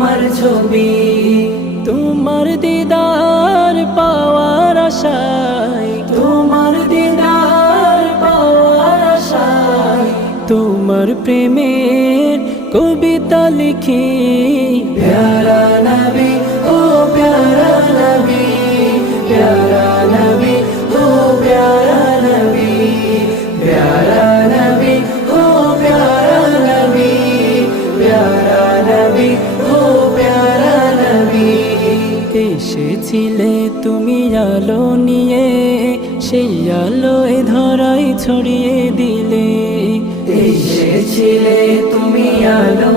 তোমার ছবি। তোমার দিদার পাওয়ার আশায়, তোমার দিদার পাওয়ার আশায়, তোমার প্রেমের কবিতা লিখি। প্যারা নবী ও প্যারা নবী, প্যারা নবী ও প্যারা নবী, প্যারা নবী ও প্যারা নবী, প্যারা নবী ও প্যারা নবী। এসেছিলে তুমি আলো নিয়ে, সেই আলোয় ধরাই ছড়িয়ে দিলে। এসেছিলে তুমি আলো